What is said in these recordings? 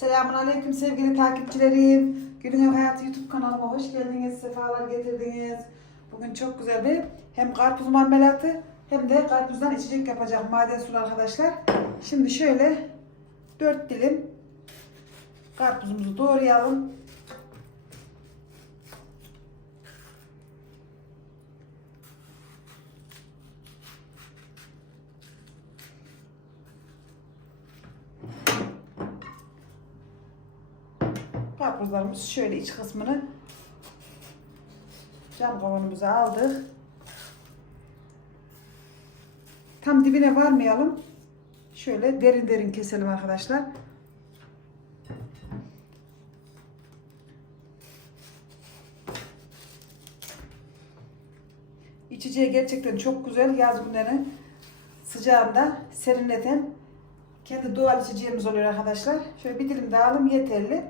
Selamun Aleyküm sevgili takipçilerim. Günün Ev Hayatı YouTube kanalıma hoş geldiniz, sefalar getirdiniz. Bugün çok güzel bir hem karpuz marmelatı hem de karpuzdan içecek yapacağım maden sulu arkadaşlar. Şimdi şöyle 4 dilim karpuzumuzu doğrayalım. Karpuzlarımız şöyle iç kısmını cam kavanımıza aldık. Tam dibine varmayalım. Şöyle derin derin keselim arkadaşlar. İçeceği gerçekten çok güzel. Yaz günleri sıcağında serinleten kendi doğal içeceğimiz oluyor arkadaşlar. Şöyle bir dilim daha alalım yeterli.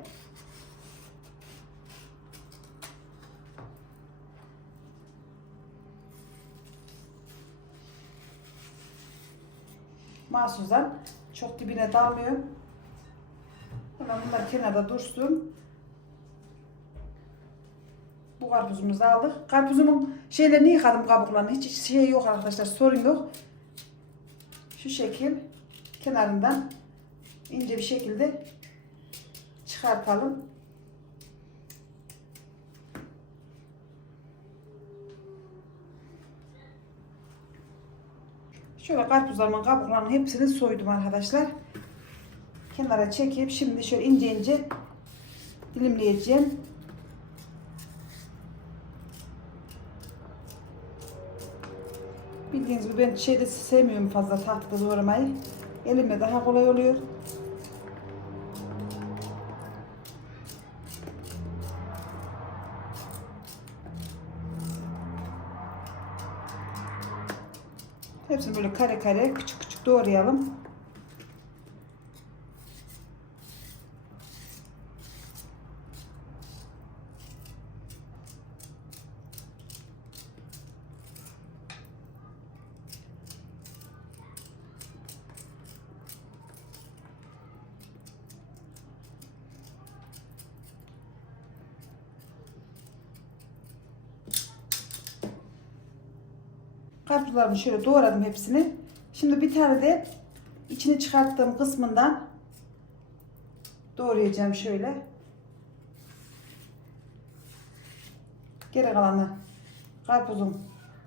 Mahsuzdan çok dibine dalmıyor. Hemen bunlar kenarda dursun. Bu karpuzumuzu aldık. Karpuzumun şeylerini yıkadım kabuklarını. Hiç şey yok arkadaşlar sorun yok. Şu şekil kenarından ince bir şekilde çıkartalım. Şöyle karpuzlarımın kabuklarının hepsini soydum arkadaşlar. Kenara çekip şimdi şöyle ince ince dilimleyeceğim. Bildiğiniz gibi ben şeyde sevmiyorum fazla tahtada doğramayı. Elimle daha kolay oluyor. Hepsini böyle kare kare küçük küçük doğrayalım. Karpuzlarımı şöyle doğradım hepsini. Şimdi bir tane de içini çıkarttığım kısmından doğrayacağım şöyle. Geri kalanı karpuzun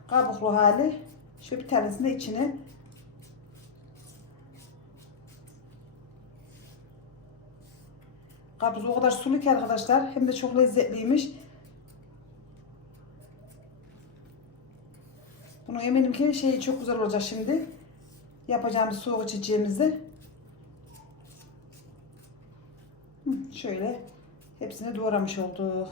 kabuklu hali. Şu bir tanesini de içine Karpuz o kadar sulu ki arkadaşlar. Hem de çok lezzetliymiş. Bunu eminim ki şey çok güzel olacak şimdi. Yapacağımız soğuk içeceğimizi. Hı, Şöyle hepsini doğramış olduk.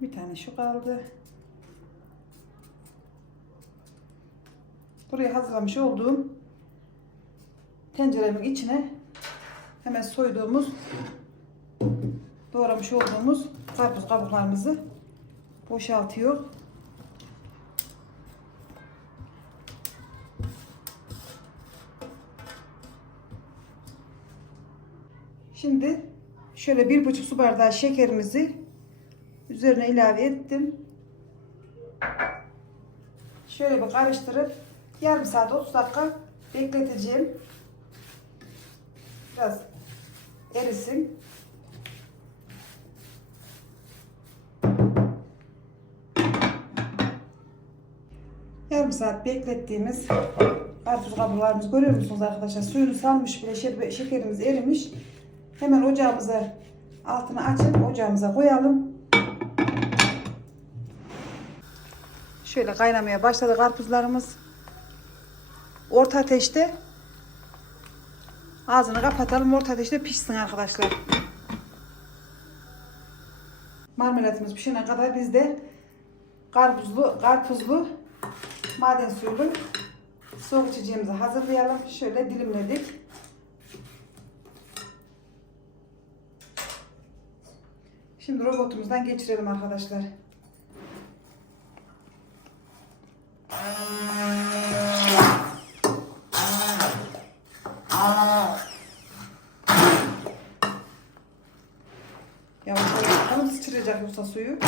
Bir tane şu kaldı. Buraya hazırlamış olduğum tenceremin içine hemen soyduğumuz doğramış olduğumuz karpuz kabuklarımızı boşaltıyor. Şimdi şöyle bir buçuk su bardağı şekerimizi üzerine ilave ettim. Şöyle bir karıştırıp yarım saat 30 dakika bekleteceğim. Biraz erisin. Yarım saat beklettiğimiz karpuz kabuklarımızı görüyor musunuz arkadaşlar? Suyunu salmış bile şekerimiz erimiş. Hemen ocağımıza altını açıp ocağımıza koyalım. Şöyle kaynamaya başladı karpuzlarımız. Orta ateşte ağzını kapatalım. Orta ateşte pişsin arkadaşlar. Marmelatımız pişene kadar biz de karpuzlu, karpuzlu maden suyulu soğuk içeceğimizi hazırlayalım. Şöyle dilimledik. Şimdi robotumuzdan geçirelim arkadaşlar. Yavaş yavaş bakalım yoksa suyu.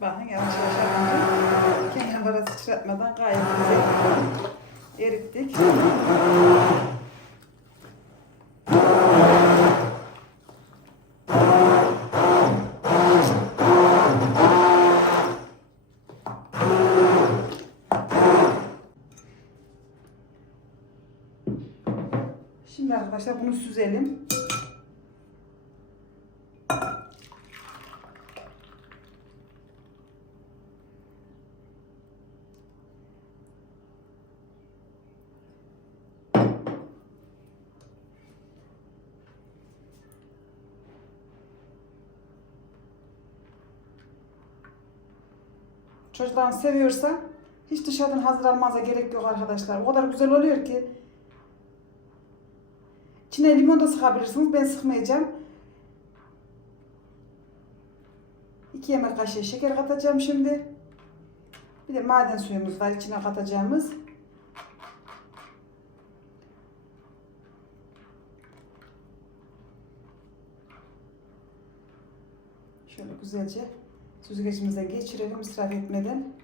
Bakın yavaş yavaş kenarlara sıçratmadan gayet güzel erittik. Şimdi arkadaşlar bunu süzelim. Çocuklar seviyorsa hiç dışarıdan hazır almanıza gerek yok arkadaşlar. O kadar güzel oluyor ki. İçine limon da sıkabilirsiniz. Ben sıkmayacağım. 2 yemek kaşığı şeker katacağım şimdi. Bir de maden suyumuz var içine katacağımız. Şöyle güzelce süzgecimize geçirelim israf etmeden.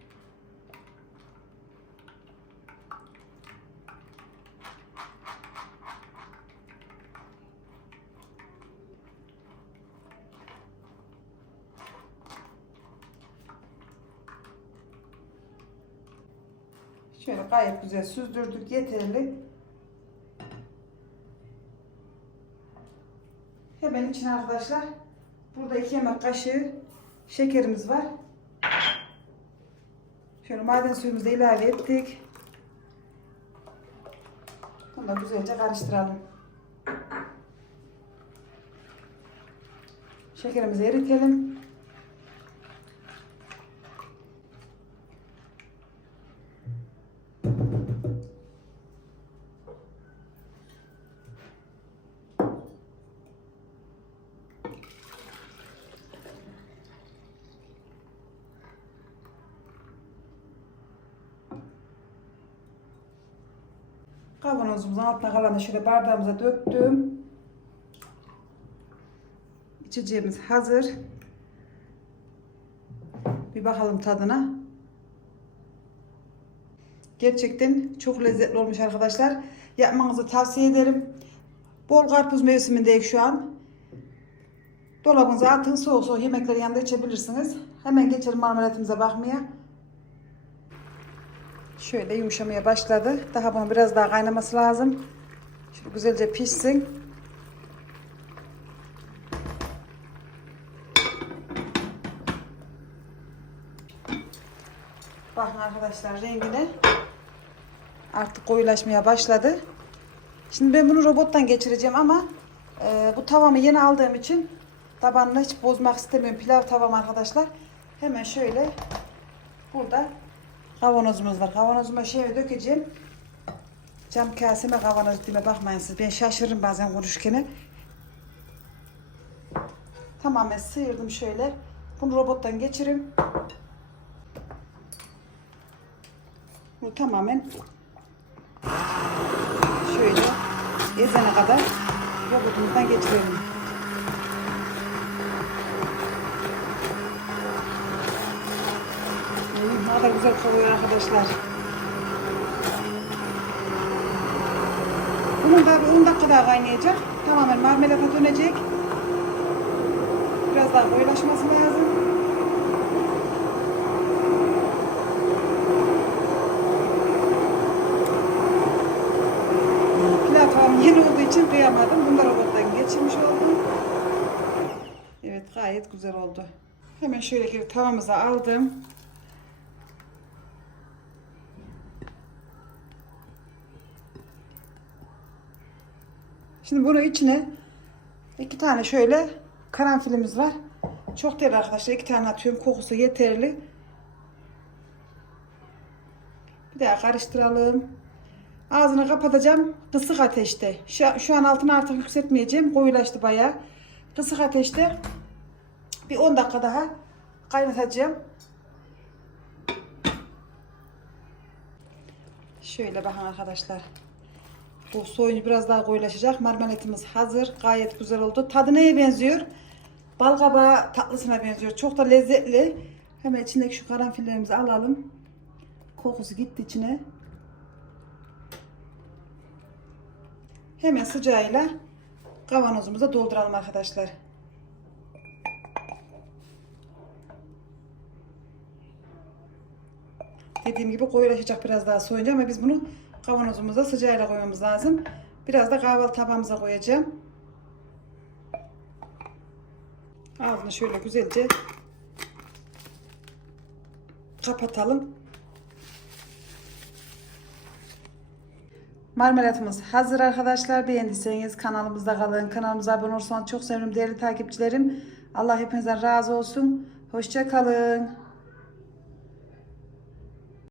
Şöyle gayet güzel süzdürdük yeterli. Hemen içine arkadaşlar burada iki yemek kaşığı şekerimiz var. Şöyle maden suyumuzu ilave ettik. Bunu da güzelce karıştıralım. Şekerimizi eritelim. Kavanozumuzun altına kalanı şöyle bardağımıza döktüm. İçeceğimiz hazır. Bir bakalım tadına. Gerçekten çok lezzetli olmuş arkadaşlar. Yapmanızı tavsiye ederim. Bol karpuz mevsimindeyiz şu an. Dolabınıza atın soğuk soğuk yemekleri yanında içebilirsiniz. Hemen geçelim marmelatımıza bakmaya. Şöyle yumuşamaya başladı. Daha bunun biraz daha kaynaması lazım. Şöyle güzelce pişsin. Bakın arkadaşlar rengine artık koyulaşmaya başladı. Şimdi ben bunu robottan geçireceğim ama e, bu tavamı yeni aldığım için tabanını hiç bozmak istemiyorum. Pilav tavam arkadaşlar. Hemen şöyle burada Kavanozumuz var. Kavanozuma şey dökeceğim. Cam kaseme kavanoz dediğime bakmayın siz. Ben şaşırırım bazen konuşurken. Tamamen sıyırdım şöyle. Bunu robottan geçirim. Bu tamamen şöyle ezene kadar robotumuzdan geçirelim. Güzel kokuyor arkadaşlar. Bunun da bir 10 dakika daha kaynayacak. Tamamen marmelata dönecek. Biraz daha koyulaşması lazım. Pilav tavam yeni olduğu için kıyamadım. Da robottan geçirmiş oldum. Evet gayet güzel oldu. Hemen şöyle ki tavamıza aldım. Şimdi bunu içine iki tane şöyle karanfilimiz var. Çok değil arkadaşlar. iki tane atıyorum. Kokusu yeterli. Bir daha karıştıralım. Ağzını kapatacağım. Kısık ateşte. Şu, şu an altını artık yükseltmeyeceğim. Koyulaştı bayağı. Kısık ateşte bir 10 dakika daha kaynatacağım. Şöyle bakın arkadaşlar. Bu soyunu biraz daha koyulaşacak. Marmelatımız hazır. Gayet güzel oldu. Tadı neye benziyor? Bal kabağı tatlısına benziyor. Çok da lezzetli. Hemen içindeki şu karanfillerimizi alalım. Kokusu gitti içine. Hemen sıcağıyla kavanozumuza dolduralım arkadaşlar. Dediğim gibi koyulaşacak biraz daha soyunca ama biz bunu kavanozumuza sıcağıyla koymamız lazım. Biraz da kahvaltı tabağımıza koyacağım. Ağzını şöyle güzelce kapatalım. Marmelatımız hazır arkadaşlar. Beğendiyseniz kanalımızda kalın. Kanalımıza abone olursanız çok sevinirim değerli takipçilerim. Allah hepinizden razı olsun. Hoşça kalın.